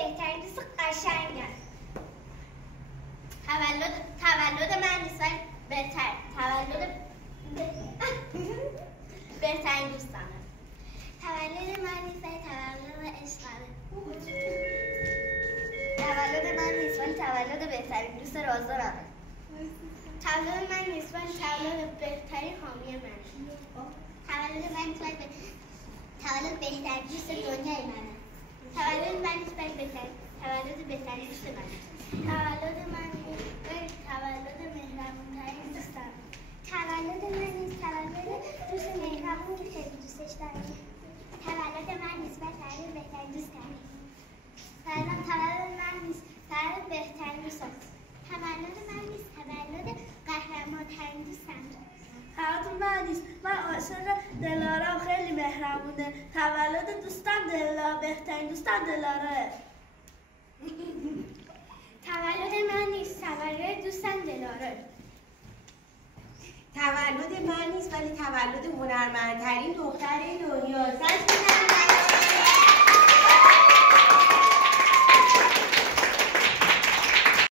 بهترین دوست قشنگم. تولد من نیست ولی بهترین دوستمه. تولد من نیست ولی تولد عشقمه. تولد من نیست ولی تولد بهترین دوست رازدارمه. تولد من نیست ولی تولد بهترین حامی منه. تولد من نیست ولی تولد بهترین دوست دنیای منه. تولد من نیست ولی تولد بهترین دوست منه. تولد من نیست ولی تولد مهربونترین دوستم. تولد من نیست تولد دوست مهربون که خیلی دوستش دارم. تولد من نیست ولی تولد بهترین دوستم. تولد من نیست تولد بهترین دوستم. تولد من نیست تولد قهرمان‌ترین دوستم. تولد من نیست، من عاشق دلارام، خیلی مهربونه. تولد دوستم دلارا، بهترین دوستم دلاراه. تولد من نیست تولد دوستم دلاراه. تولد من نیست ولی تولد هنرمندترین دختر دنیا.